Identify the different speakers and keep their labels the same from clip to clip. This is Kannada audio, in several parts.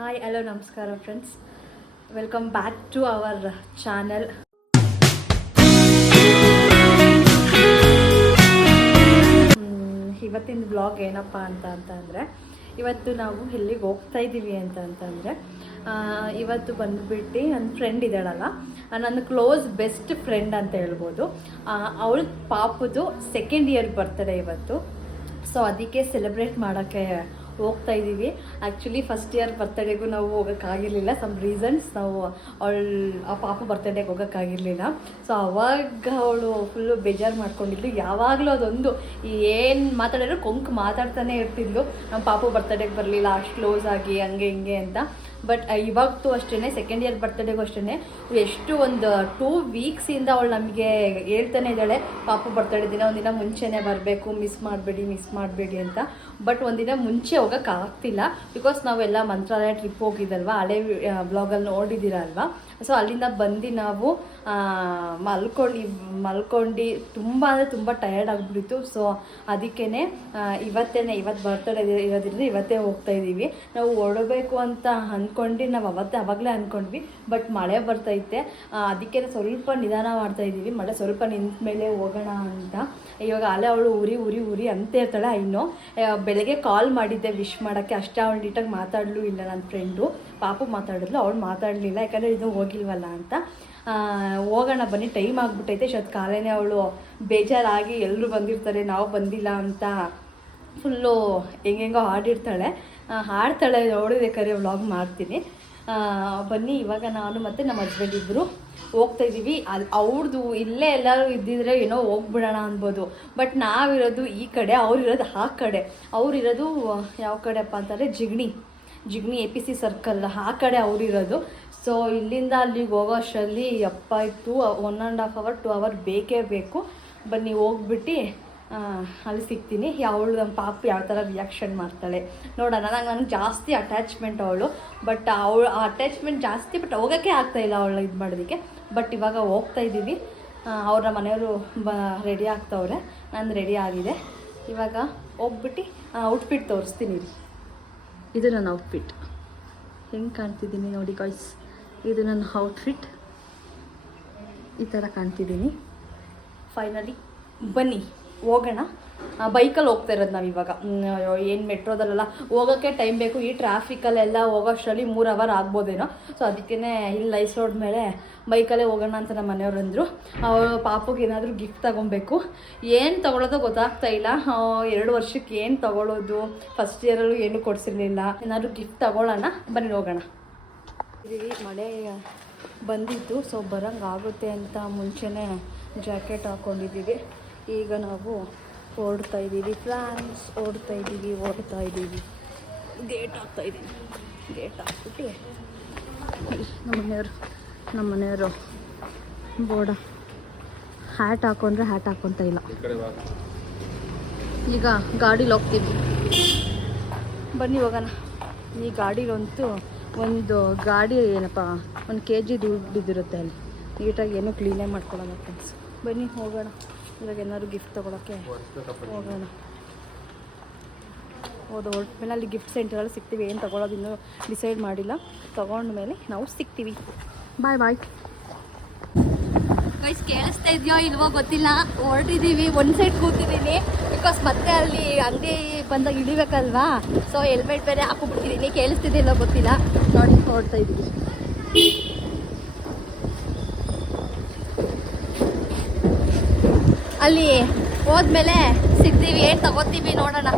Speaker 1: ಹಾಯ್ ಹಲೋ ನಮಸ್ಕಾರ friends welcome back to our channel ಇವತ್ತಿನ ಬ್ಲಾಗ್ ಏನಪ್ಪ ಅಂತ ಅಂತಂದರೆ, ಇವತ್ತು ನಾವು ಎಲ್ಲಿಗೆ ಹೋಗ್ತಾ ಇದ್ದೀವಿ ಅಂತ ಅಂತಂದರೆ ಇವತ್ತು ಬಂದುಬಿಟ್ಟು ನನ್ನ ಫ್ರೆಂಡ್ ಇದ್ದಾಳಲ್ಲ, ನನ್ನ ಕ್ಲೋಸ್ ಬೆಸ್ಟ್ ಫ್ರೆಂಡ್ ಅಂತ ಹೇಳ್ಬೋದು. ಅವಳ ಪಾಪದು ಸೆಕೆಂಡ್ ಇಯರ್ ಬರ್ತಡೆ ಇವತ್ತು. ಸೊ ಅದಕ್ಕೆ ಸೆಲೆಬ್ರೇಟ್ ಮಾಡೋಕ್ಕೆ ಹೋಗ್ತಾ ಇದ್ದೀವಿ. ಆ್ಯಕ್ಚುಲಿ ಫಸ್ಟ್ ಇಯರ್ ಬರ್ತಡೇಗೂ ನಾವು ಹೋಗೋಕ್ಕಾಗಿರಲಿಲ್ಲ ಸಮ್ ರೀಸನ್ಸ್ ನಾವು ಅವಳು, ಆ ಪಾಪು ಬರ್ತಡೇಗೆ ಹೋಗೋಕ್ಕಾಗಿರಲಿಲ್ಲ ಸೊ ಅವಾಗ ಅವಳು ಫುಲ್ಲು ಬೇಜಾರು ಮಾಡ್ಕೊಂಡಿದ್ಲು. ಯಾವಾಗಲೂ ಅದೊಂದು ಏನು ಮಾತಾಡಿದ್ರು ಕೊಂಕು ಮಾತಾಡ್ತಾನೆ ಇರ್ತಿದ್ಲು. ನಮ್ಮ ಪಾಪು ಬರ್ತಡೇಗೆ ಬರಲಿಲ್ಲ. ಅಷ್ಟು ಕ್ಲೋಸ್ ಆಗಿ, ಹಂಗೆ ಹಿಂಗೆ ಅಂತ. ಬಟ್ ಇವಾಗತ್ತೂ ಅಷ್ಟೇ ಸೆಕೆಂಡ್ ಇಯರ್ ಬರ್ತಡೇಗೂ ಅಷ್ಟೇ ಎಷ್ಟು ಒಂದು ಟೂ ವೀಕ್ಸಿಂದ ಅವಳು ನಮಗೆ ಹೇಳ್ತಾನೆ ಇದ್ದಾಳೆ, ಪಾಪ ಬರ್ತಡೇ ದಿನ ಒಂದಿನ ಮುಂಚೆನೇ ಬರಬೇಕು ಮಿಸ್ ಮಾಡಬೇಡಿ ಮಿಸ್ ಮಾಡಬೇಡಿ ಅಂತ. ಬಟ್ ಒಂದಿನ ಮುಂಚೆ ಹೋಗೋಕ್ಕಾಗ್ತಿಲ್ಲ ಬಿಕಾಸ್ ನಾವೆಲ್ಲ ಮಂತ್ರಾಲಯ ಟ್ರಿಪ್ ಹೋಗಿದ್ದಲ್ವಾ, ಹಳೆ ಬ್ಲಾಗಲ್ಲಿ ನೋಡಿದ್ದೀರಲ್ವಾ. ಸೊ ಅಲ್ಲಿಂದ ಬಂದು ನಾವು ಮಲ್ಕೊಂಡು ಮಲ್ಕೊಂಡು ತುಂಬ ಅಂದರೆ ತುಂಬ ಟಯರ್ಡ್ ಆಗಿಬಿಟ್ಟಿತ್ತು ಸೊ ಅದಕ್ಕೇ ಇವತ್ತೇ ಇವತ್ತು ಬರ್ತಡೇ ಇರೋದ್ರಿಂದ ಇವತ್ತೇ ಹೋಗ್ತಾ ಇದ್ದೀವಿ. ನಾವು ಹೊರಡಬೇಕು ಅಂತ ಅಂದ್ಕೊಂಡು ನಾವು ಅವತ್ತೇ ಅವಾಗಲೇ ಅಂದ್ಕೊಂಡ್ವಿ ಬಟ್ ಮಳೆ ಬರ್ತೈತೆ ಅದಕ್ಕೆ ಸ್ವಲ್ಪ ನಿಧಾನ ಮಾಡ್ತಾ ಇದ್ದೀವಿ. ಮಳೆ ಸ್ವಲ್ಪ ನಿಂತ ಮೇಲೆ ಹೋಗೋಣ ಅಂತ. ಇವಾಗ ಅಲ್ಲೇ ಅವಳು ಉರಿ ಉರಿ ಉರಿ ಅಂತ ಇರ್ತಾಳೆ ಇನ್ನು ಬೆಳಗ್ಗೆ ಕಾಲ್ ಮಾಡಿದ್ದೆ ವಿಶ್ ಮಾಡೋಕ್ಕೆ. ಅಷ್ಟೇ, ಅವಳು ನೀಟಾಗಿ ಮಾತಾಡಲು ಇಲ್ಲ ನನ್ನ ಫ್ರೆಂಡು ಪಾಪು ಮಾತಾಡಿದ್ಲು, ಅವಳು ಮಾತಾಡಲಿಲ್ಲ, ಯಾಕಂದರೆ ಇದು ಹೋಗಿಲ್ವಲ್ಲ ಅಂತ. ಹೋಗೋಣ ಬನ್ನಿ ಟೈಮ್ ಆಗಿಬಿಟ್ಟೈತೆ ಶತ್ ಕಾಲೇನೇ ಅವಳು ಬೇಜಾರಾಗಿ ಎಲ್ಲರೂ ಬಂದಿರ್ತಾರೆ, ನಾವು ಬಂದಿಲ್ಲ ಅಂತ ಫುಲ್ಲು ಹೆಂಗೆಂಗೋ ಹಾಡಿರ್ತಾಳೆ. ಹಾಡ್ತಾಳೆ ನೋಡಿಬೇಕಾದ್ರೆ ವ್ಲಾಗ್ ಮಾಡ್ತೀನಿ. ಬನ್ನಿ, ಇವಾಗ ನಾನು ಮತ್ತು ನಮ್ಮ ಹಸ್ಬೆಂಡ್ ಇಬ್ಬರು ಹೋಗ್ತಾ ಇದ್ದೀವಿ ಅಲ್ಲಿ ಅವ್ರದ್ದು ಇಲ್ಲೇ ಎಲ್ಲರೂ ಇದ್ದಿದ್ರೆ ಏನೋ ಹೋಗ್ಬಿಡೋಣ ಅನ್ಬೋದು. ಬಟ್ ನಾವಿರೋದು ಈ ಕಡೆ, ಅವ್ರಿರೋದು ಆ ಕಡೆ. ಅವ್ರಿರೋದು, ಯಾವ ಕಡೆಪ್ಪ ಅಂತಂದರೆ, Jigani. Jigni A P C circle ಆ ಕಡೆ ಅವರಿರೋದು ಸೊ ಇಲ್ಲಿಂದ ಅಲ್ಲಿಗೆ ಹೋಗೋ ಅಷ್ಟರಲ್ಲಿ ಅಪ್ಪ two one and half hour to hour ಬೇಕೇ ಬೇಕು. ಬನ್ನಿ ಹೋಗ್ಬಿಟ್ಟು ಅಲ್ಲಿ ಸಿಗ್ತೀನಿ. ಅವಳು ನಮ್ಮ ಪಾಪು ಯಾವ ಥರ ರಿಯಾಕ್ಷನ್ ಮಾಡ್ತಾಳೆ. ನೋಡೋಣ, ನಂಗೆ ನನಗೆ ಜಾಸ್ತಿ ಅಟ್ಯಾಚ್ಮೆಂಟ್ ಅವಳು. ಬಟ್ ಅವಳು, ಆ ಅಟ್ಯಾಚ್ಮೆಂಟ್ ಜಾಸ್ತಿ ಬಟ್ ಹೋಗೋಕ್ಕೆ ಇಲ್ಲ ಅವಳು ಇದು ಮಾಡೋದಕ್ಕೆ. ಬಟ್ ಇವಾಗ ಹೋಗ್ತಾ ಇದ್ದೀವಿ ಅವ್ರ ಮನೆಯವರು ಬ ರೆಡಿ ಆಗ್ತವ್ರೆ. ನಾನು ರೆಡಿ ಆಗಿದೆ. ಇವಾಗ ಹೋಗ್ಬಿಟ್ಟು ಔಟ್ಫಿಟ್ ತೋರಿಸ್ತೀನಿ ರೀ ಇದು ನನ್ನ ಔಟ್ಫಿಟ್ ಹೆಂಗೆ ಕಾಣ್ತಿದ್ದೀನಿ ನೋಡಿ ಗಾಯ್ಸ್ ಇದು ನನ್ನ ಔಟ್ಫಿಟ್ ಈ ಥರ ಕಾಣ್ತಿದ್ದೀನಿ. ಫೈನಲಿ ಬನ್ನಿ, ಹೋಗೋಣ. ಬೈಕಲ್ಲಿ ಹೋಗ್ತಾ ಇರೋದು ನಾವು ಇವಾಗ. ಏನು ಮೆಟ್ರೋದಲ್ಲೆಲ್ಲ ಹೋಗೋಕ್ಕೆ ಟೈಮ್ ಬೇಕು. ಈ ಟ್ರಾಫಿಕಲ್ಲೆಲ್ಲ ಹೋಗೋಷ್ಟರಲ್ಲಿ ಮೂರು ಅವರ್ ಆಗ್ಬೋದೇನೋ. ಸೊ ಅದಕ್ಕೇ ಇಲ್ಲಿ ಲೈಸ್ ರೋಡ್ ಮೇಲೆ ಬೈಕಲ್ಲೇ ಹೋಗೋಣ ಅಂತ ನಮ್ಮ ಮನೆಯವ್ರು ಅಂದರು. ಪಾಪಗೆ ಏನಾದರೂ ಗಿಫ್ಟ್ ತೊಗೊಬೇಕು. ಏನು ತೊಗೊಳೋದು ಗೊತ್ತಾಗ್ತಾ ಇಲ್ಲ. ಎರಡು ವರ್ಷಕ್ಕೆ ಏನು ತೊಗೊಳೋದು? ಫಸ್ಟ್ ಇಯರಲ್ಲೂ ಏನು ಕೊಡಿಸಿರ್ಲಿಲ್ಲ. ಏನಾದರೂ ಗಿಫ್ಟ್ ತೊಗೊಳ್ಳೋಣ ಬನ್ನಿ, ಹೋಗೋಣ. ಇದೀವಿ ಮಳೆ ಬಂದಿತ್ತು. ಸೊ ಬರೋಂಗಾಗುತ್ತೆ ಅಂತ ಮುಂಚೆನೇ ಜಾಕೆಟ್ ಹಾಕ್ಕೊಂಡಿದ್ದೀವಿ ಈಗ ನಾವು ಓಡ್ತಾ ಇದ್ದೀವಿ. ಫ್ರಾನ್ಸ್ ಓಡ್ತಾ ಇದ್ದೀವಿ ಓಡ್ತಾ ಇದ್ದೀವಿ. ಗೇಟ್ ಆಗ್ತಾ ಇದ್ದೀವಿ ಗೇಟ್ ಹಾಕ್ಬಿಟ್ಟು ನಮ್ಮ ಮನೆಯವರು ನಮ್ಮ ಮನೆಯವರು ಬೋರ್ಡ. ಹ್ಯಾಟ್ ಹಾಕೊಂಡ್ರೆ ಹ್ಯಾಟ್ ಹಾಕೊತ ಇಲ್ಲ. ಈಗ ಗಾಡೀಲಿ ಹೋಗ್ತೀವಿ. ಬನ್ನಿ ಹೋಗೋಣ. ಈ ಗಾಡಿಲಂತೂ ಒಂದು ಗಾಡಿ ಏನಪ್ಪ, ಒಂದು ಕೆ ಜಿ ದುಡ್ಡು ಬಿದ್ದಿರುತ್ತೆ ಅಲ್ಲಿ. ನೀಟಾಗಿ ಏನೂ ಕ್ಲೀನೇ ಮಾಡ್ಕೊಳ್ಳೋಣ ಫ್ರೆಂಡ್ಸ್ ಬನ್ನಿ ಹೋಗೋಣ. ಇವಾಗ ಏನಾದ್ರು ಗಿಫ್ಟ್ ತೊಗೊಳಕ್ಕೆ? ಹೋಗೋಣ. ಹೌದು ಮೇಲೆ ಅಲ್ಲಿ ಗಿಫ್ಟ್ ಸೆಂಟರಲ್ಲಿ ಸಿಗ್ತೀವಿ. ಏನು ತೊಗೊಳೋದು ಇನ್ನೂ ಡಿಸೈಡ್ ಮಾಡಿಲ್ಲ. ತೊಗೊಂಡ ಮೇಲೆ ನಾವು ಸಿಗ್ತೀವಿ. ಬಾಯ್ ಬಾಯ್ ಗೈಸ್ ಕೇಳಿಸ್ತಾ ಇದೆಯೋ ಇಲ್ವೋ ಗೊತ್ತಿಲ್ಲ. ಹೊರಟಿದ್ದೀವಿ ಒಂದು ಸೈಡ್ ಕೂತಿದ್ದೀನಿ ಬಿಕಾಸ್ ಮತ್ತೆ ಅಲ್ಲಿ ಅಂಗಡಿ ಬಂದಾಗ ಇಳಿಬೇಕಲ್ವಾ? ಸೊ ಹೆಲ್ಮೆಟ್ ಬೇರೆ ಹಾಕೊಂಡ್ಬಿಟ್ಟಿದ್ದೀನಿ ಕೇಳಿಸ್ತಿದ್ದಿಲ್ಲ ಗೊತ್ತಿಲ್ಲ. ನೋಡಿ ಹೊರಡ್ತಾ ಇದ್ದೀವಿ ಅಲ್ಲಿ ಹೋದ್ಮೇಲೆ ಸಿಗ್ತೀವಿ, ಏನು ತಗೋತೀವಿ ನೋಡೋಣ.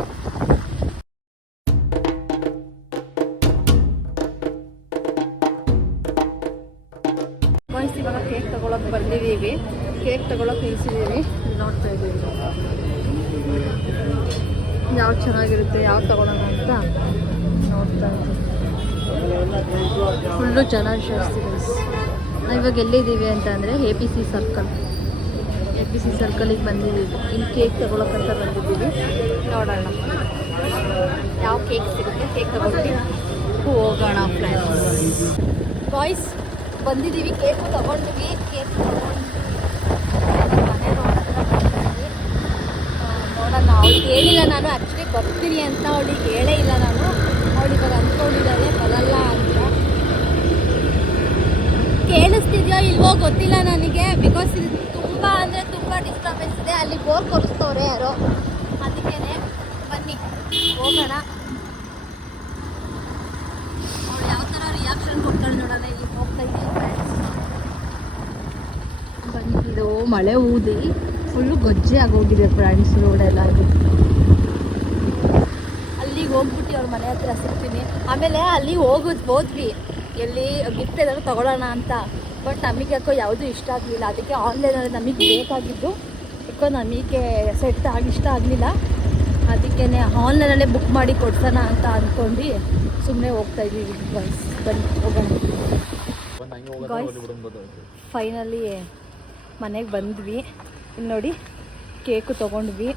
Speaker 1: ಇವಾಗ ಕೇಕ್ ತಗೊಳಕ್ ಬಂದಿದ್ದೀವಿ ಕೇಕ್ ತಗೊಳಕ್ ನಿಲ್ಸಿದ್ದೀವಿ ನೋಡ್ತಾ ಇದ್ದೀವಿ. ಯಾವ್ದು ಚೆನ್ನಾಗಿರುತ್ತೆ, ಯಾವ್ದು ತಗೊಳ್ಳೋಣ ಅಂತ ನೋಡ್ತಾ ಇದ್ದೀವಿ. ಫುಲ್ಲು ಚೆನ್ನಾಗಿ ಜಾಸ್ತಿ ಇವಾಗ ಎಲ್ಲಿದ್ದೀವಿ ಅಂತ ಅಂದರೆ ಎ ಪಿ ಸಿ ಸರ್ಕಲ್ ಬಿಸಿ ಸರ್ಕಲಿಗೆ ಬಂದಿದ್ದೀವಿ. ಇಲ್ಲಿ ಕೇಕ್ ತಗೊಳಕ್ಕಂತ ಬಂದಿದ್ದೀವಿ. ನೋಡೋಣ. ಯಾವ ಕೇಕ್ ಸಿಗುತ್ತೆ? ಕೇಕ್ ತಗೊಳ್ತೀವಿ ಹೋಗೋಣ ಬಾಯ್ಸ್ ಬಂದಿದ್ದೀವಿ. ಕೇಕ್ ತಗೊಂಡ್ವಿ. ಕೇಕ್ ನೋಡೋಣ. ಹೇಳಿಲ್ಲ ನಾನು. ಆ್ಯಕ್ಚುಲಿ ಬರ್ತೀನಿ ಅಂತ ಅವಳಿಗೆ ಹೇಳೇ ಇಲ್ಲ ನಾನು. ಅವಳಿಗೆ ಅಂದ್ಕೊಂಡಿದ್ದಾಳೆ, ಬರಲ್ಲ ಅಂತ. ಕೇಳಿಸ್ತಿದ್ಯೋ ಇಲ್ವೋ ಗೊತ್ತಿಲ್ಲ ನನಗೆ. ಬಿಕಾಸ್ ಇದು ಡಿಸ್ಟರ್ಬೆನ್ಸ್ ಇದೆ ಅಲ್ಲಿ ಬೋರ್ ಕೊರಿಸ್ತವ್ರೆ ಯಾರು? ಅದಕ್ಕೇನೆ ಬನ್ನಿ, ಹೋಗೋಣ. ಅವ್ಳು ಯಾವ ಥರ ರಿಯಾಕ್ಷನ್ ಕೊಡ್ತಾಳೆ ನೋಡೋಣ, ಇಲ್ಲಿ ಹೋಗ್ತಾ ಇದ್ದೀವಿ ಬನ್ನಿ ಇದು ಮಳೆ ಊದಿ ಫುಲ್ಲು ಗೊಜ್ಜೆ ಆಗೋಗಿದೆ ಫ್ರೆಂಡ್ಸ್ ರೋಡೆಲ್ಲ ಇದು ಅಲ್ಲಿಗೆ ಹೋಗ್ಬಿಟ್ಟು ಅವ್ರ ಮನೆ ಹತ್ರ ಸಿಗ್ತೀನಿ. ಆಮೇಲೆ ಅಲ್ಲಿ ಹೋಗೋದು ಹೋದ್ವಿ. ಎಲ್ಲಿ ಗಿಫ್ಟ್ ಏನಾದ್ರು ತಗೊಳ್ಳೋಣ ಅಂತ. ಬಟ್ ನಮಗೆ ಯಾಕೋ ಯಾವುದೂ ಇಷ್ಟ ಆಗಲಿಲ್ಲ. ಅದಕ್ಕೆ ಆನ್ಲೈನಲ್ಲಿ ನಮಗೆ ಬೇಕಾಗಿದ್ದು ಯಾಕೋ ನಮಗೆ ಸೆಟ್ ಆಗಿ ಇಷ್ಟ ಆಗಲಿಲ್ಲ. ಅದಕ್ಕೇ ಆನ್ಲೈನಲ್ಲೇ ಬುಕ್ ಮಾಡಿ ಕೊಡ್ಸೋಣ ಅಂತ ಅಂದ್ಕೊಂಡು ಸುಮ್ಮನೆ ಹೋಗ್ತಾ ಇದ್ದೀವಿ ಬಾಯ್ಸ್ ಬನ್ನಿ ಹೋಗೋಣ. ಬಾಯ್ಸ್ ಫೈನಲಿ ಮನೆಗೆ ಬಂದ್ವಿ. ಇಲ್ಲಿ ನೋಡಿ ಕೇಕು ತೊಗೊಂಡ್ವಿ.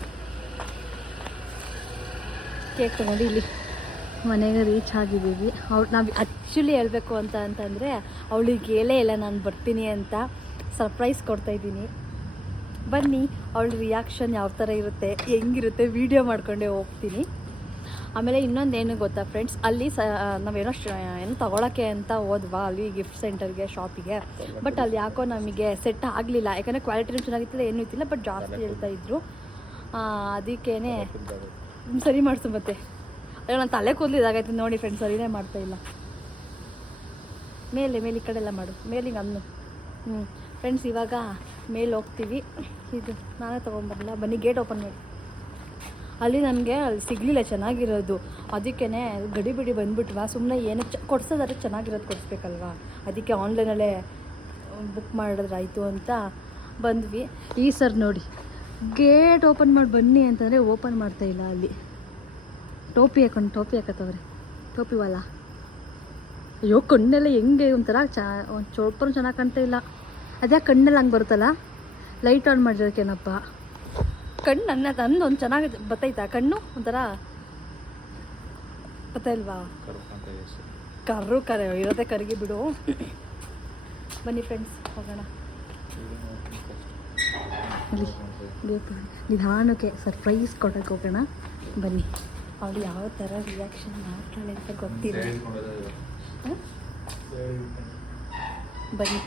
Speaker 1: ಕೇಕ್ ತೊಗೊಂಡು ಇಲ್ಲಿ ಮನೆಗೆ ರೀಚ್ ಆಗಿದ್ದೀವಿ. ಅವ್ರು ನಾವು ಆ್ಯಕ್ಚುಲಿ ಹೇಳಬೇಕು ಅಂತ ಅಂತಂದರೆ ಅವಳಿಗೆ ಹೇಳೇ ಇಲ್ಲ ನಾನು ಬರ್ತೀನಿ ಅಂತ ಸರ್ಪ್ರೈಸ್ ಕೊಡ್ತಾಯಿದ್ದೀನಿ ಬನ್ನಿ ಅವಳ ರಿಯಾಕ್ಷನ್ ಯಾವ ಥರ ಇರುತ್ತೆ ಹೆಂಗಿರುತ್ತೆ ವೀಡಿಯೋ ಮಾಡ್ಕೊಂಡೇ ಹೋಗ್ತೀನಿ. ಆಮೇಲೆ ಇನ್ನೊಂದು ಏನು ಗೊತ್ತಾ ಫ್ರೆಂಡ್ಸ್ ಅಲ್ಲಿ ಸ ನಾವೇನೋ ಶ ಏನು ತೊಗೊಳಕ್ಕೆ ಅಂತ ಹೋದ್ವಾ ಅಲ್ಲಿ ಗಿಫ್ಟ್ ಸೆಂಟರ್ಗೆ ಶಾಪಿಗೆ ಬಟ್ ಅಲ್ಲಿ ಯಾಕೋ ನಮಗೆ ಸೆಟ್ ಆಗಲಿಲ್ಲ. ಯಾಕಂದರೆ ಕ್ವಾಲಿಟಿನೂ ಚೆನ್ನಾಗಿತ್ತಿಲ್ಲ ಏನೂ ಇತ್ತಿಲ್ಲ ಬಟ್ ಜಾಸ್ತಿ ಹೇಳ್ತಾ ಇದ್ರು. ಅದಕ್ಕೇ ಸರಿ ಮಾಡಿಸು ಮತ್ತೆ. ಅಯ್ಯೋ, ನಾನು ತಲೆ ಕೂದಲು ಇದಾಗೈತೆ ನೋಡಿ ಫ್ರೆಂಡ್ಸ್ ಸರಿಯೇ ಮಾಡ್ತಾ ಇಲ್ಲ. ಮೇಲೆ ಮೇಲೆ ಈ ಕಡೆ ಎಲ್ಲ ಮಾಡು. ಮೇಲಿಗೆ ಅನ್ನು. ಹ್ಞೂ ಫ್ರೆಂಡ್ಸ್ ಇವಾಗ ಮೇಲೆ ಹೋಗ್ತೀವಿ. ಇದು, ನಾನೇ ತೊಗೊಂಬರಲ್ಲ ಬನ್ನಿ ಗೇಟ್ ಓಪನ್ ಮಾಡಿ. ಅಲ್ಲಿ ನನಗೆ ಅಲ್ಲಿ ಸಿಗಲಿಲ್ಲ, ಚೆನ್ನಾಗಿರೋದು. ಅದಕ್ಕೇ ಗಡಿ ಬಿಡಿ ಬಂದ್ಬಿಟ್ವಾ? ಸುಮ್ಮನೆ ಏನು ಚ, ಕೊಡ್ಸೋದಾದ್ರೆ ಚೆನ್ನಾಗಿರೋದು ಕೊಡಿಸ್ಬೇಕಲ್ವಾ? ಅದಕ್ಕೆ ಆನ್ಲೈನಲ್ಲೇ ಬುಕ್ ಮಾಡಿದ್ರಾಯಿತು ಅಂತ ಬಂದ್ವಿ. ಈ ಸರ್ ನೋಡಿ ಗೇಟ್ ಓಪನ್ ಮಾಡಿ, ಬನ್ನಿ ಅಂತಂದರೆ ಓಪನ್ ಮಾಡ್ತಾ ಇಲ್ಲ ಅಲ್ಲಿ. ಟೋಪಿ ಹಾಕೊಂಡು ಟೋಪಿ ಹಾಕತ್ತವ್ರೆ. ಟೋಪಿ ವಾಲ ಅಯ್ಯೋ, ಕಣ್ಣೆಲ್ಲ ಹೆಂಗೆ ಒಂಥರ ಚಾ, ಒಂದು ಚೋಪರು ಚೆನ್ನಾಗಿ ಕಾಣ್ತಾ ಇಲ್ಲ. ಅದೇ ಕಣ್ಣೆಲ್ಲ ಹಂಗೆ ಬರುತ್ತಲ್ಲ? ಲೈಟ್ ಆನ್ ಮಾಡಿರೋಕೇನಪ್ಪ ಕಣ್ಣು ನನ್ನ ನಂದು ಒಂದು ಚೆನ್ನಾಗಿ ಬತ್ತೈತಾ? ಕಣ್ಣು ಒಂಥರ ಬರ್ತಾ ಇಲ್ವಾ ಕರ್ರು ಕರೆ, ಇರೋದೇ ಕರಿಗೆ ಬಿಡು. ಬನ್ನಿ ಫ್ರೆಂಡ್ಸ್ ಹೋಗೋಣ. ನಿಧಾನಕ್ಕೆ ಸರ್ಪ್ರೈಸ್ ಕೊಡೋಕೆ ಹೋಗೋಣ. ಬನ್ನಿ. ಅವಳು ಯಾವ ಥರ ರಿಯಾಕ್ಷನ್ ಮಾಡ್ತಾಳೆ ಅಂತ ಗೊತ್ತಿಲ್ಲ. ಬನ್ನಿ.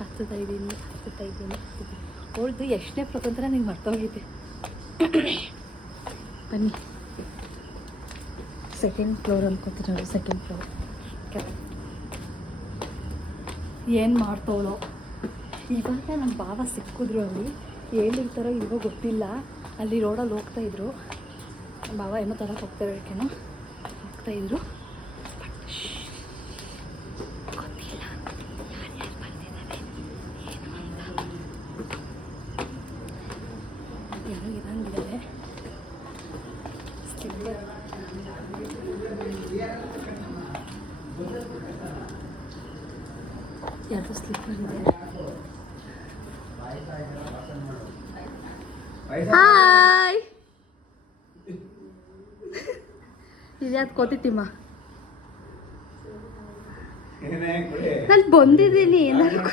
Speaker 1: ಹತ್ತುತ್ತಾ ಇದ್ದೀನಿ ಹತ್ತುತ್ತಾ ಇದ್ದೀನಿ ಅವಳದು ಎಷ್ಟನೇ ಪ್ರತ್ಯಾರ ನೀನು ಮರ್ತೋಗಿದ್ದೆ ಮರ್ತೋಗಿದೆ ಬನ್ನಿ. ಸೆಕೆಂಡ್ ಫ್ಲೋರ್ ಅನ್ಕೋತೀನಿ ಸೆಕೆಂಡ್ ಫ್ಲೋರ್ ಏನು ಮಾಡ್ತವಳು ಇವಾಗ ನಮ್ಮ ಭಾವ ಸಿಕ್ಕಿದ್ರು ಅಲ್ಲಿ ಹೇಳಿರ್ತಾರೋ ಇವಾಗ ಗೊತ್ತಿಲ್ಲ. ಅಲ್ಲಿ ರೋಡಲ್ಲಿ ಹೋಗ್ತಾ ಇದ್ರು. ನಮ್ಮ ಭಾವ ಏನೋ ತರಕ್ಕೆ ಹೋಗ್ತಾ ಇರೋಕೇನೋ ಯಾರು ಸ್ಲಿಪ್ಪರ್ But shh, ಗೊತ್ತಿಲ್ಲ ಯಾರ್ಯಾರು ಬಂದಿದ್ದಾರೆ ಏನು ಅಂತ ಯಾರೋ ಇರಂಗಿದ್ದಾರೆ ಸ್ಲಿಪ್ಪರ್ ಯಾರೋ ಸ್ಲಿಪ್ಪರ್ ಇದೆ ಹಾಯ್ ಇದ್ಯಾವ್ದು ಕೋತಿತಿಮ್ಮ ನಾನು ಬಂದಿದ್ದೀನಿ ಏನಾದ್ರು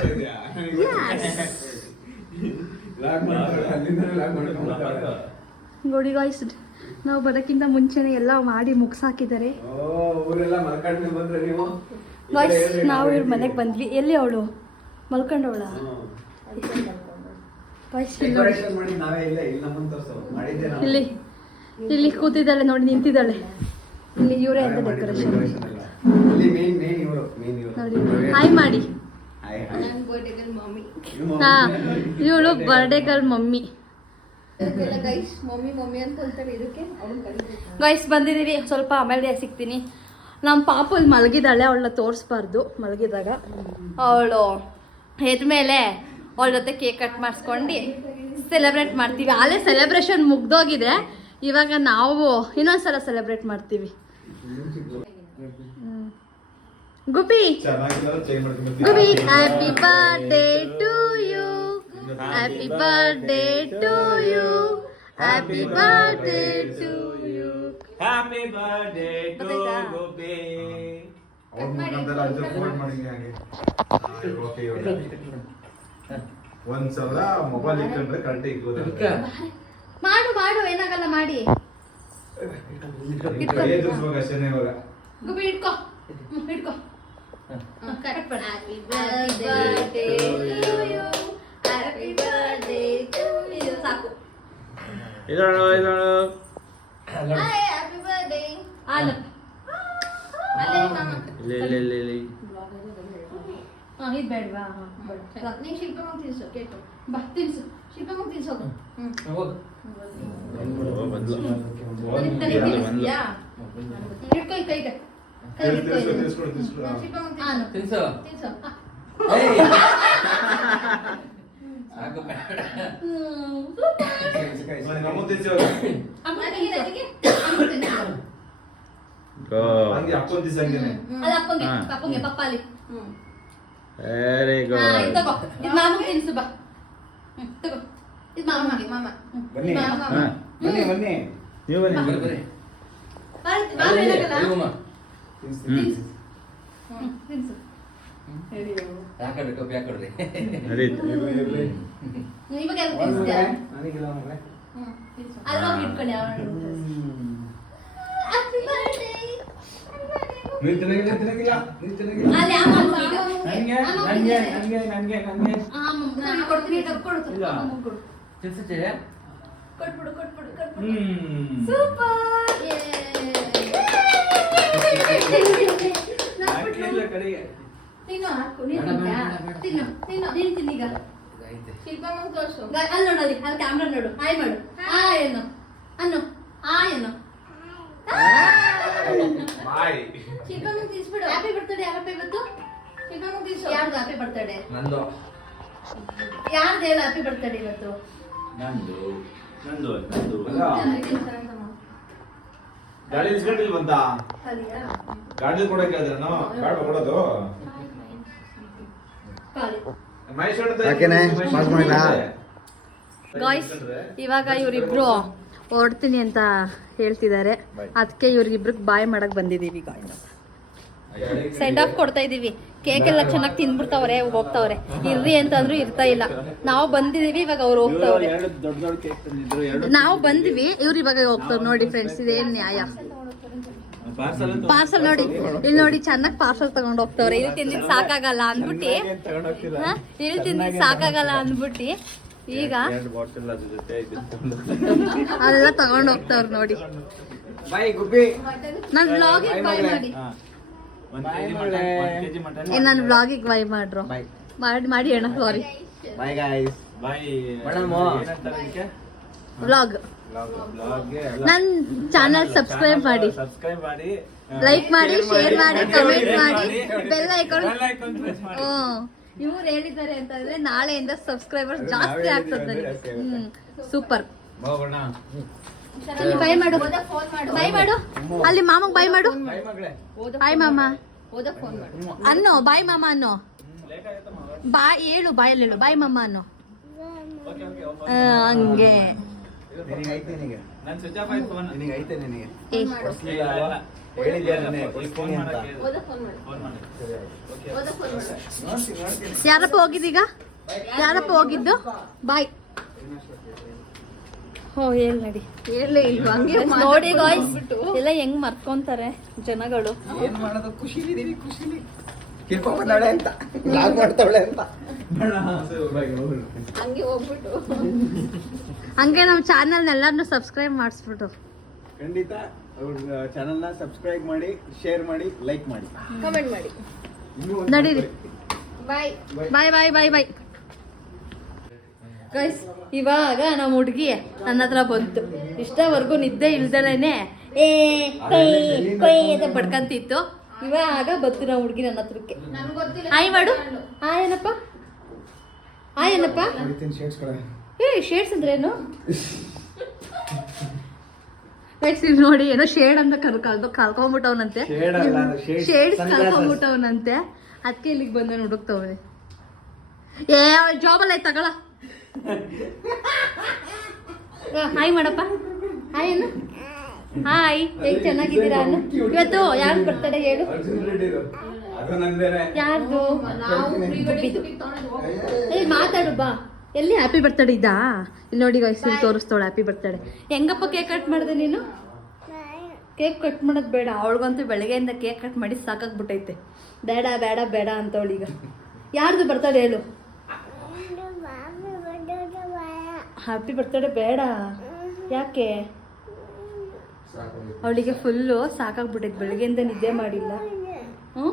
Speaker 1: ನೋಡಿ ಗಾಯ್ಸ್ ನಾವು ಬರೋಕ್ಕಿಂತ ಮುಂಚೆನೆ ಎಲ್ಲ ಮಾಡಿ ಮುಗ್ಸಾಕಿದ್ದಾರೆ.
Speaker 2: ಊರೆಲ್ಲ ಮಲ್ಕೊಂಡ್ ಬಂದ್ರೆ ನೀವು?
Speaker 3: ಗಾಯ್ಸ್ ನಾವು ಇವ್ರ ಮನೆಗೆ ಬಂದ್ವಿ. ಎಲ್ಲಿ ಅವಳು? ಮಲ್ಕೊಂಡವಳ? ಇಲ್ಲಿ
Speaker 2: ಇಲ್ಲ
Speaker 3: ಕೂತಿದ್ದಾಳೆ ನೋಡಿ ನಿಂತಿದ್ದಾಳೆ. ಇಲ್ಲಿ ಇವರೇ ಅಂತ ಡೆಕೋರೇಷನ್
Speaker 2: ಇಲ್ಲಿ ಮೇನ್ ಮೇನ್ ಇವರು ಮೇನ್ ಇವರು.
Speaker 3: ನೋಡಿ ಹಾಯ್ ಮಾಡಿ.
Speaker 2: ಹಾಯ್ ಹಾಯ್
Speaker 3: ಹಾ ಇವಳು birthday girl mummy.
Speaker 1: Mummy mummy ಅಂತ ಅಂತಾರೆ ಇದಕ್ಕೆ
Speaker 3: ಗೈಸ್ ಬಂದಿದ್ದೀವಿ. ಸ್ವಲ್ಪ ಆಮೇಲೆ ಸಿಗ್ತೀನಿ. ನಮ್ಮ ಪಾಪು ಇಲ್ಲಿ ಮಲಗಿದ್ದಾಳೆ ಅವಳನ್ನ ತೋರಿಸ್ಬಾರ್ದು ಮಲಗಿದಾಗ. ಅವಳು ಎದ್ಮೇಲೆ ಅವಳ ಜೊತೆ ಕೇಕ್ ಕಟ್ ಮಾಡಿಸ್ಕೊಂಡು ಸೆಲೆಬ್ರೇಟ್ ಮಾಡ್ತೀವಿ. ಅಲ್ಲೇ ಸೆಲೆಬ್ರೇಷನ್ ಮುಗ್ದೋಗಿದೆ. ಇವಾಗ ನಾವು ಇನ್ನೊಂದ್ಸಲ ಸೆಲೆಬ್ರೇಟ್ ಮಾಡ್ತೀವಿ. ಗುಬಿ ಗುಬ್ಬಿ ಗುಬ್ಬಿ happy birthday to you happy birthday to you happy birthday to
Speaker 4: you happy birthday
Speaker 3: to?
Speaker 4: Gopi.
Speaker 2: ಅವ್ರ ಮುಖಾಂತರ ಫೋನ್ ಮಾಡಿ ಹಾಗೆ. ಓಕೆ ಒಂದ್ ಸಲ ಮೊಬೈಲ್ ಇಟ್ಕೊಂಡ್ರೆ ಕರೆಕ್ಟ್ ಇಕ್ಕೋದು
Speaker 3: ಮಾಡು ಮಾಡು ಏನಾಗಲ್ಲ ಮಾಡಿ.
Speaker 2: ಕೈ ಎದುರಿಸ್ಬೇಕು ಅಷ್ಟೇನೆ ಇವಾಗ
Speaker 3: ಗುಬ್ಬಿ ಇಟ್ಕೋ. ಇಟ್ಕೋ. ಸಾಕು.
Speaker 4: ಇದಳು ಇದಳು ಇಲ್ಲ ಇಲ್ಲ ಇಲ್ಲಿ.
Speaker 1: ಇದು ಬೇಡವಾ ಹಾಂ ಬೇಡ
Speaker 3: ನೀ ಶಿಲ್ಪಮ್ಮ ತಿನ್ಸು ಕೇಟು
Speaker 1: ಬಾ ತಿನ್ಸು
Speaker 3: ಶಿಲ್ಪಮ್ಮ ತಿನ್ಸು ಹೋಗು ಹ್ಮ್
Speaker 4: ಓ, ಬಂದ್ಲು
Speaker 1: ತಲೆ
Speaker 4: ಬಂದ್ಲು,
Speaker 1: ತಿನ್ನಿಸ್ತೀಯಾ? ಇಟ್ಕೊ ಈ ಕೈಗೆ ಕೈ
Speaker 2: ತಿರ್ಸ್ಕೊ,
Speaker 1: ಇಟ್ಕೊ ಇದು.
Speaker 2: ತಿರ್ಸ್ಕೊಡು, ತಿರ್ಸ್ಕೊಡು.
Speaker 3: ಶಿಲ್ಪಮ್ಮ
Speaker 1: ಹಾಲು
Speaker 3: ತಿನ್ಸು
Speaker 5: ತಿನ್ಸು
Speaker 3: ತಿನ್ಸು
Speaker 5: ಏಯ್ ಸಾಕು ಬೇಡ
Speaker 1: ಹ್ಮ್.
Speaker 2: ನಾನು ನಮ್ಮ ತಿರ್ಸಿ ಹೋಗು.
Speaker 1: ಅಮ್ಮ
Speaker 3: ನನಗೆ
Speaker 1: ತಿನ್ಸು.
Speaker 3: ನನಗೆ ಅಮ್ಮ ತಿನ್ಸು
Speaker 4: ಗೋ
Speaker 2: ಹಂಗೆ ಅಪ್ಪನ್ ತಿರ್ಸಿ ಹಂಗೇನೆ.
Speaker 1: ಅದು ಅಪ್ಪಂಗೆ
Speaker 4: ಹಾ.
Speaker 1: ಅಪ್ಪಂಗೆ ಪಪ್ಪಾಲಿ
Speaker 3: ಹ್ಮ್
Speaker 4: ವೆರಿ
Speaker 1: ಹಾ, ಇದು
Speaker 4: ಗುಡ್
Speaker 1: ತಗೋ ಇದು ಮಾಮಗೆ ತಿನ್ಸು ಬಾ ಹ್ಮ್, ತಗೋ ಇದು
Speaker 3: ಮಾಮ
Speaker 1: ಮಾಮಗೆ
Speaker 3: ಮಾಮ
Speaker 6: ಬನ್ನಿ
Speaker 3: ಮಾಮ
Speaker 4: ಹಾ
Speaker 6: ಬನ್ನಿ ಬನ್ನಿ
Speaker 4: ನೀವು ಬನ್ನಿ
Speaker 5: ಬರ್ರಿ ಬರ್ರಿ
Speaker 1: ಬಾರಿ- ಬಾರಿ ಏನಾಗಲ್ಲ?
Speaker 5: ಅಯ್ಯಮ್ಮ,
Speaker 4: ಹ್ಮ್
Speaker 1: ಹ್ಮ್, ತಿನ್ಸು
Speaker 5: ಯಾಕಡ್ರಿ ಕಪ್ಪಿ ಯಾಕಡ್ರಿ
Speaker 4: ನಡೀತು
Speaker 2: ಇರ್ಲಿ, ಇರ್ಲಿ.
Speaker 1: ನೀವ್ ಇವಾಗ ಯಾರು ತಿನ್ಸ್ತೀಯಾ?
Speaker 6: ನನಗಿಲ್ಲ ಮಗಳೇ
Speaker 1: ಹ್ಮ್, ತಿನ್ಸು. ಅಲ್ಲಿ ಹೋಗಿ ಇಟ್ಕೊಳ್ಳಿ ಅವ್ರನ್ನ.
Speaker 3: ಹ್ಯಾಪಿ ಬರ್ಡೇ
Speaker 2: ನೀನ್ ತಿನ್ನಂಗಿಲ್ಲ, ತಿನ್ನಂಗಿಲ್ಲ, ನೀನ್ ತಿನ್ನಂಗಿಲ್ಲ.
Speaker 1: ಅಲ್ಲಿ ಆ ಮಾಮ ಈಗ.
Speaker 4: ನಂಗೆ
Speaker 1: ಆ ಮಾಮ
Speaker 4: ನಂಗೆ
Speaker 1: ಇದೆ.
Speaker 4: ನಂಗೆ ನಂಗೆ ನಂಗೆ
Speaker 1: ಆ ಮಾಮ, ನಾನು ಕೊಡ್ತೀನಿ ಕೊಟ್ಬಿಡು ಕೊಟ್ಬಿಡು ಕೊಟ್ಬಿಡು.
Speaker 4: ಹ್ಮ್.
Speaker 1: ಸೂಪರ್. ತಿನ್ನು ಹಾಕು. ನೀನು. ತಿನ್ನು ತಿನ್ನು. ನೀನು ತಿನ್ನೀಗ
Speaker 5: ಐತೆ
Speaker 3: ಶಿಲ್ಪಮ್ಮ ತೋರ್ಸು.
Speaker 1: ಗ- ಅಲ್ಲಿ ನೋಡು ಅಲ್ಲಿ. ಅಲ್ಲಿ ಕ್ಯಾಮ್ರಾ ನೋಡು. ಹಾಯ್ ಮಾಡು. ಹಾಯ್. ಅನ್ನು. ಅನ್ನು. ಹಾಯ್ ಅನ್ನು.
Speaker 3: ಶಿಲ್ಪಮ್ಮ ತಿನ್ಸ್ಬಿಡು.
Speaker 1: ಹ್ಯಾಪಿ ಬರ್ತಡೇ ಯಾರಪ್ಪ ಇವತ್ತು.
Speaker 3: ಶಿಲ್ಪಮ್ಮ ತಿನ್ಸು
Speaker 1: ಯಾರ್ದು ಹ್ಯಾಪಿ ಬರ್ತಡೇ
Speaker 5: ನಂದು.
Speaker 1: ಯಾರ್ದು ಹೇಳು ಹ್ಯಾಪಿ ಬರ್ತಡೇ ಇವತ್ತು?
Speaker 4: ನಂದು. ನಂದು ನಂದು.
Speaker 2: ಅಲ್ಲ, ಗಾಡಿ ಇಸ್ಕೊಂಡಿಲ್ವಂತ
Speaker 1: ಖಾಲಿಯಾ?
Speaker 2: ಗಾಡಿ ಕೊಡಕ್ಕೆ ಬೇಡ ಕೊಡೋದು?
Speaker 1: ಗಾಯ್ಸ್ ಇವಾಗ ಇವರಿಬ್ರು ಹೊರಡ್ತೀನಿ ಅಂತ ಹೇಳ್ತಿದ್ದಾರೆ. ಅದಕ್ಕೆ ಇವ್ರಿಗಿಬ್ರಿಗೆ ಬಾಯ್ ಮಾಡಕ್ ಬಂದಿದ್ದೀವಿ ಗಾಯ್ಸ್ ಸೆಂಡ್ ಆಫ್ ಕೊಡ್ತಾ ಇದೀವಿ ಕೇಕ್ ಎಲ್ಲ ಚೆನ್ನಾಗಿ ತಿಂದ್ಬಿಡ್ತಾವ್ರೆ ಹೋಗ್ತಾವ್ರೆ. ಇರ್ರಿ ಅಂತಂದ್ರು ಇರ್ತಾ ಇಲ್ಲ. ನಾವು ಬಂದಿದೀವಿ ಇವಾಗ ಅವ್ರು ಹೋಗ್ತಾವ್ರೆ. ನಾವು ಬಂದಿವಿ ಇವ್ರು ಇವಾಗ ಹೋಗ್ತಾವ್ರು ನೋಡಿ ಫ್ರೆಂಡ್ಸ್ ಇದೇನ್ ನ್ಯಾಯ?
Speaker 4: ಪಾರ್ಸಲ್
Speaker 1: ನೋಡಿ ಇಲ್ಲಿ ನೋಡಿ ಚೆನ್ನಾಗಿ ಪಾರ್ಸಲ್ ತಗೊಂಡ್ ಹೋಗ್ತಾವ್ರೆ. ಇಲ್ಲಿ ತಿಂದಿದ್ ಸಾಕಾಗಲ್ಲ ಅಂದ್ಬಿಟ್ಟು? ಇಲ್ಲಿ ತಿಂದಿದ್ ಸಾಕಾಗಲ್ಲ ಅಂದ್ಬಿಟ್ಟು ಈಗ
Speaker 4: ಅಲ್ಲ ಬಾಟಲ್ ಅದ್ರ ಜೊತೆ ಇದು
Speaker 1: ಅದೆಲ್ಲ ತಗೊಂಡ್ ಹೋಗ್ತಾವ್ರ ನೋಡಿ.
Speaker 6: ಬಾಯ್ ಗುಬ್ಬಿ.
Speaker 1: ನನ್ ಬ್ಲಾಗಿಗೆ ಬಾಯ್ ಮಾಡಿ. ಏ ನನ್ ಬ್ಲಾಗಿಗೆ ಬೈ ಮಾಡ್ರು.
Speaker 6: ಬಾಯ್
Speaker 1: ಮಾಡಿ ಮಾಡಿ ಅಣ್ಣ sorry
Speaker 6: bye guys
Speaker 4: bye
Speaker 6: madam.
Speaker 4: ಏನಂತಾರೆ ಇದಕ್ಕೆ?
Speaker 1: ಬ್ಲಾಗ್
Speaker 4: ಬ್ಲಾಗ್ಗೆ
Speaker 1: ನನ್ ಚಾನಲ್ ಸಬ್ಸ್ಕ್ರೈಬ್ ಮಾಡಿ.
Speaker 4: ಸಬ್ಸ್ಕ್ರೈಬ್ ಮಾಡಿ.
Speaker 1: ಲೈಕ್ ಮಾಡಿ ಶೇರ್ ಮಾಡಿ ಕಮೆಂಟ್ ಮಾಡಿ. Bell icon
Speaker 4: bell icon press ಮಾಡಿ.
Speaker 1: ಹ್ಮ್. ಇವ್ರು ಹೇಳಿದ್ದಾರೆ ಅಂತಂದ್ರೆ ನಾಳೆಯಿಂದ ಸಬ್ಸ್ಕ್ರೈಬರ್ಸ್ ಜಾಸ್ತಿ ಆಗ್ತದೆ ಸೂಪರ್
Speaker 4: ಹೋಗೋಣ
Speaker 1: ಬೈ ಮಾಡು. ಬೈ ಮಾಡು. ಅಲ್ಲಿ ಮಾಮಗ್ ಬೈ ಮಾಡು.
Speaker 6: ಬಾಯ್
Speaker 1: ಮಾಮ. ಅನ್ನೋ, ಬಾಯ್ ಮಾಮ ಅನ್ನೋ. ಬಾಯ್ ಹೇಳು, ಬಾಯಲ್ಲಿ ಹೇಳು. ಬಾಯ್ ಮಾಮ ಅನ್ನೋ. ಹಂಗೆ. ಯಾರಪ್ಪ ಹೋಗಿದ್ದೀಗ ಯಾರಪ್ಪ ಹೋಗಿದ್ದು? ಬಾಯ್. ಹೋ ಹೇಳಿ ನಡಿ.
Speaker 3: ಹೇಳಿ ಇಲ್ವಾ? ಹಂಗೆ
Speaker 1: ನೋಡಿ ಗಾಯ್ಸ್ ಎಲ್ಲ ಹೆಂಗ್ ಮರ್ಕೊಂತಾರೆ ಜನಗಳು.
Speaker 6: ಏನ್ ಮಾಡೋದು? ಖುಷಿಲಿ ಕೇಳ್ಕೊಂಡ್ಬಂದಾಳೆ ಅಂತ. ಲಾಗ್ ಮಾಡ್ತಾವಳೆ ಅಂತ.
Speaker 3: ಹಂಗೆ ಹೋಗ್ಬಿಟ್ಟು.
Speaker 1: ಹಂಗೆ ನಮ್ಮ ಚಾನಲ್ ಎಲ್ಲಾನು ಸಬ್ಸ್ಕ್ರೈಬ್ ಮಾಡಿಸ್ಬಿಟ್ಟು
Speaker 6: ಖಂಡಿತ. ಅವ್ರ ಚಾನಲ್ನ ಸಬ್ಸ್ಕ್ರೈಬ್ ಮಾಡಿ ಶೇರ್ ಮಾಡಿ ಲೈಕ್ ಮಾಡಿ.
Speaker 3: ಕಮೆಂಟ್ ಮಾಡಿ.
Speaker 1: ನಡೀರಿ.
Speaker 3: ಬಾಯ್
Speaker 1: ಬಾಯ್ ಬಾಯ್ ಬಾಯ್ ಬಾಯ್ ಗೈಸ್ ಇವಾಗ ನಮ್ಮ ಹುಡುಗಿ ನನ್ನ ಹತ್ರ ಬಂತು. ಇಷ್ಟವರೆಗೂ ನಿದ್ದೆ ಇಲ್ದಲೇನೆ ಏ ಕೈ ಕೈ ಅಂತ ಪಡ್ಕಂತಿತ್ತು. ಇವಾಗ ಬಂತು ನಮ್ಮ ಹುಡುಗಿ ನನ್ನ ಹತ್ರಕ್ಕೆ.
Speaker 3: ನನ್ಗೆ ಗೊತ್ತಿಲ್ಲ.
Speaker 1: ಹಾಯ್ ಮಾಡು. ಹಾಯ್ ಏನಪ್ಪ? ಹಾಯ್ ಏನಪ್ಪ? ಏ ಶೇಡ್ಸ್ ಅಂದ್ರೆ ಏನು? ಗೈಸ್ ಇಲ್ಲಿ ನೋಡಿ ಏನೋ ಶೇಡ್ ಅಂತ ಕಲ್ ಕಲ್ದು ಕಲ್ಕೊಂಡ್ಬಿಟ್ಟವನಂತೆ
Speaker 6: Shade ಅಲ್ಲ,
Speaker 1: ಶೇಡ್ಸ್ ಕಲ್ಕೊಂಬಿಟ್ಟವನಂತೆ ಅದಕ್ಕೆ ಇಲ್ಲಿಗೆ ಬಂದ ಹುಡುಕ್ತವನೆ ಏ ಜಾಬಲ್ಲ ಆಯ್ತು ತಗೊಳ ಹಾಯ್ ಮಾಡಪ್ಪ. ಹಾಯ್ ಅಣ್ಣ. ಹಾಯ್, ಹೇಗ್ ಚೆನ್ನಾಗಿದ್ದೀರಾ ಅಣ್ಣ? ಇವತ್ತು ಯಾರು ಬರ್ತಾರೆ ಹೇಳು. ಯಾರ್ದು? ಏ ಮಾತಾಡು, ಬಾ. ಎಲ್ಲಿ? ಹ್ಯಾಪಿ ಬರ್ತಡೇ ಇದ್ದಾ ಇಲ್ಲಿ ನೋಡಿ ಗೈಸ್ ತೋರಿಸ್ತಾಳೆ ಹ್ಯಾಪಿ ಬರ್ತಡೇ ಹೆಂಗಪ್ಪ ಕೇಕ್ ಕಟ್ ಮಾಡಿದೆ ನೀನು? ಕೇಕ್ ಕಟ್ ಮಾಡೋದು ಬೇಡ, ಅವಳಿಗಂತೂ ಬೆಳಗ್ಗೆಯಿಂದ ಕೇಕ್ ಕಟ್ ಮಾಡಿ ಸಾಕಾಗ್ಬಿಟ್ಟೈತೆ. ಬೇಡ ಬೇಡ ಬೇಡ ಅಂತವಳೀಗ. ಯಾರ್ದು ಬರ್ತಾಳೆ ಹೇಳು? ಹ್ಯಾಪಿ ಬರ್ತಡೆ ಬೇಡ. ಯಾಕೆ? ಅವಳಿಗೆ ಫುಲ್ಲು ಸಾಕಾಗ್ಬಿಟ್ಟೈತೆ ಬೆಳಗ್ಗೆಯಿಂದ ನಿದ್ದೆ ಮಾಡಿಲ್ಲ. ಹ್ಞೂ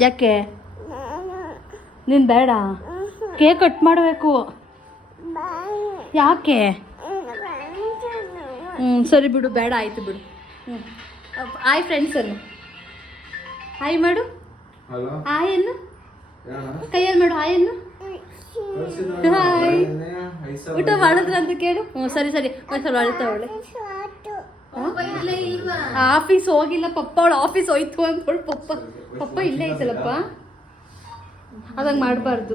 Speaker 1: ಯಾಕೆ? ನೀನು ಬೇಡ. ಕೇಕ್ ಕಟ್ ಮಾಡಬೇಕು. ಯಾಕೆ? ಹ್ಞೂ ಸರಿ ಬಿಡು ಬೇಡ ಆಯಿತು ಬಿಡು. ಹ್ಞೂ ಆಯ್ ಫ್ರೆಂಡ್ಸ್ ಅನ್ನು. ಹಾಯ್ ಮಾಡು.
Speaker 2: ಯಾಣ
Speaker 1: ಕೈಯಲ್ಲಿ ಮಾಡು ಆಯನ್ನು ಹಾಯ್ ಊಟ ಮಾಡಿದ್ರ ಅಂತ ಕೇಳು? ಹ್ಞೂ ಸರಿ ಸರಿ. ಮತ್ತೆ ಅಳ್ತಾ ಅವಳೆ. ಆಫೀಸ್ ಹೋಗಿಲ್ಲ ಪಪ್ಪ ಅವಳು ಆಫೀಸ್ ಹೋಯ್ತು ಅಂದ್ಕೊಳ್ಳಿ ಪಪ್ಪ ಪಪ್ಪ ಇಲ್ಲೇ ಐತಲ್ಲಪ್ಪ ಅದಂಗೆ ಮಾಡಬಾರ್ದು.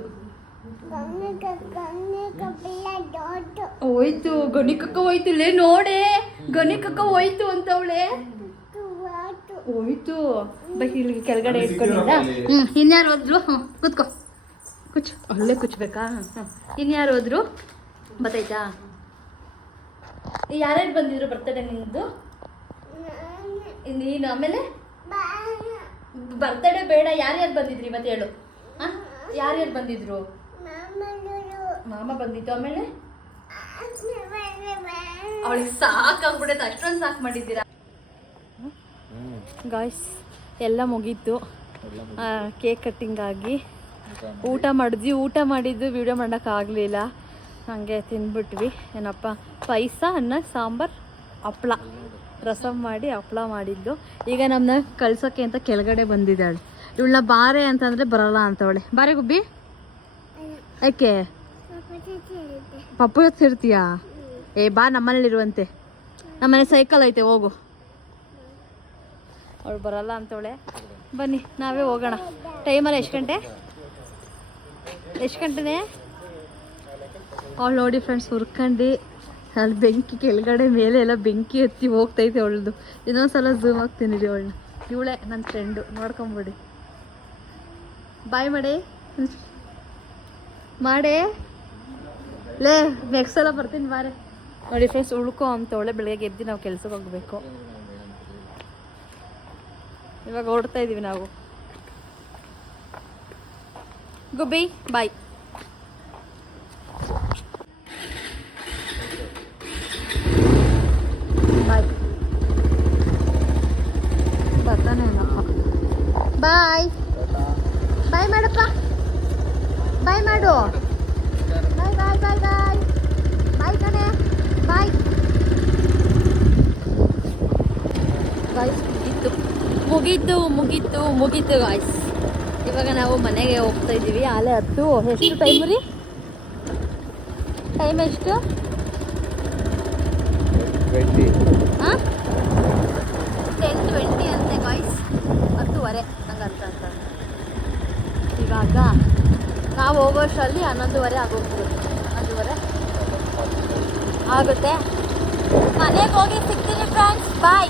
Speaker 1: ಹೋಯ್ತು ಗಣಿಕಕ್ಕ ಹೋಯ್ತು. ಲೇ ನೋಡೆ ಗಣಿಕಕ್ಕ ಹೋಯ್ತು ಅಂತ ಅವಳೆ. ಹೋಯ್ತು. ಬೈ ಕೆಳಗಡೆ ಇಟ್ಕೊಂಡಿಲ್ಲ ಹ್ಞೂ ಇನ್ಯಾರು ಹೋದ್ರು? ಹ್ಞೂ ಕೂತ್ಕೋ. ಕುಚ್ ಅಲ್ಲೇ ಕುಚ್ಬೇಕಾ? ಇನ್ಯಾರು ಹೋದ್ರು? ಬತ್ತಾಯ್ತಾ ಯಾರ್ಯಾರು ಬಂದಿದ್ರು ಬರ್ತಡೆ ನಿಂದು? ನೀನು ಆಮೇಲೆ? ಬರ್ತಡೆ ಬೇಡ ಯಾರ್ಯಾರು ಬಂದಿದ್ರಿ ಇವತ್ತು ಹೇಳು. ಹಾಂ? ಯಾರ್ಯಾರು ಬಂದಿದ್ರು? ಮಾಮ ಬಂದಿತ್ತು ಆಮೇಲೆ? ಅವಳಿಗೆ ಸಾಕಾಗ್ಬಿಡತ್ತೆ ಅಷ್ಟೊಂದು ಸಾಕು ಮಾಡಿದ್ದೀರಾ? ಗಾಯ್ಸ್ ಎಲ್ಲ ಮುಗೀತು. ಕೇಕ್ ಕಟ್ಟಿಂಗ್ ಆಗಿ. ಊಟ ಮಾಡಿದ್ವಿ, ಊಟ ಮಾಡಿದ್ದು ವಿಡಿಯೋ ಮಾಡೋಕ್ಕಾಗಲಿಲ್ಲ ಹಾಗೆ ತಿಂದ್ಬಿಟ್ವಿ. ಏನಪ್ಪ, ಪಾಯಸ, ಅನ್ನ, ಸಾಂಬಾರು, ಹಪ್ಳ. ರಸಂ ಮಾಡಿ, ಹಪ್ಳ ಮಾಡಿದ್ದು. ಈಗ ನಮ್ಮನ್ನ ಕಳ್ಸೋಕ್ಕೆ ಅಂತ ಕೆಳಗಡೆ ಬಂದಿದ್ದಾಳೆ. ಇವಳನ್ನ ಬಾರೆ ಅಂತಂದರೆ ಬರಲ್ಲ ಅಂತವಳೆ. ಬಾರೆ ಗುಬ್ಬಿ? ಯಾಕೆ? ಪಪ್ಪು ಇರ್ತೀಯಾ? ಏ, ಬಾ ನಮ್ಮನೇಲಿರುವಂತೆ ನಮ್ಮನೆ ಸೈಕಲ್ ಐತೆ, ಹೋಗು. ಅವಳು ಬರಲ್ಲ ಅಂತವಳೆ. ಬನ್ನಿ, ನಾವೇ ಹೋಗೋಣ. ಟೈಮಲ್ಲಿ ಎಷ್ಟು ಗಂಟೆ? ಎಷ್ಟು ಗಂಟೆನೇ ಅವಳು ನೋಡಿ ಫ್ರೆಂಡ್ಸ್ ಹುರ್ಕಂಡು. ಅಲ್ಲಿ ಬೆಂಕಿ ಕೆಳಗಡೆ ಮೇಲೆ ಎಲ್ಲ ಬೆಂಕಿ ಎತ್ತಿ ಹೋಗ್ತೈತೆ ಅವಳದು. ಇನ್ನೊಂದ್ಸಲ ಝೂಮ್ ಹಾಕ್ತೀನಿ ರೀ ಅವಳನ್ನ. ಇವಳೆ ನನ್ನ ಫ್ರೆಂಡು ನೋಡ್ಕೊಂಬಿಡಿ. ಬಾಯ್ ಮಾಡಿ. ಮಾಡೇ. ಲೇ ನೆಕ್ಸ್ಟ್ ಸಲ ಬರ್ತೀನಿ ಬಾರೆ. ನೋಡಿ ಫ್ರೆಂಡ್ಸ್ ಉಳ್ಕೊ ಅಂತವಳೆ ಬೆಳಗ್ಗೆ ಎದ್ದು ನಾವು ಕೆಲ್ಸಕ್ಕೆ ಹೋಗ್ಬೇಕು. ಇವಾಗ ಓಡ್ತಾ ಇದ್ದೀವಿ ನಾವು. ಗುಬ್ಬಿ ಬಾಯ್ ಬಾಯ್ ಬರ್ತಾನೆ ಬಾಯ್ ಬಾಯ್ ಮಾಡಪ್ಪ ಬಾಯ್ ಮಾಡು ಬಾಯ್ ಬಾಯ್ ಬಾಯ್ ಬಾಯ್ ಬಾಯ್ ಕಣೆ ಬಾಯ್ ಗಾಯ್ಸ್ ಮುಗೀತು ಮುಗೀತು ಮುಗೀತು ಮುಗೀತು ಗಾಯ್ಸ್ ಇವಾಗ ನಾವು ಮನೆಗೆ ಹೋಗ್ತಾ ಇದ್ದೀವಿ. ಆಲೆ ಹತ್ತು. ಎಷ್ಟು ಟೈಮ್ ರೀ? ಟೈಮ್ ಎಷ್ಟು? ಹಾಂ ಟೆನ್ ಟ್ವೆಂಟಿ ಅಂತೆ ಹತ್ತುವರೆ. ಇವಾಗ ನಾವು ಹೋಗೋಷ್ಟರಲ್ಲಿ ಹನ್ನೊಂದುವರೆ ಆಗೋಗ್ತೀವಿ ಹನ್ನೊಂದುವರೆ ಆಗುತ್ತೆ. ಮನೆಗೆ ಹೋಗಿ ಸಿಗ್ತೀನಿ ಫ್ರೆಂಡ್ಸ್ ಬಾಯ್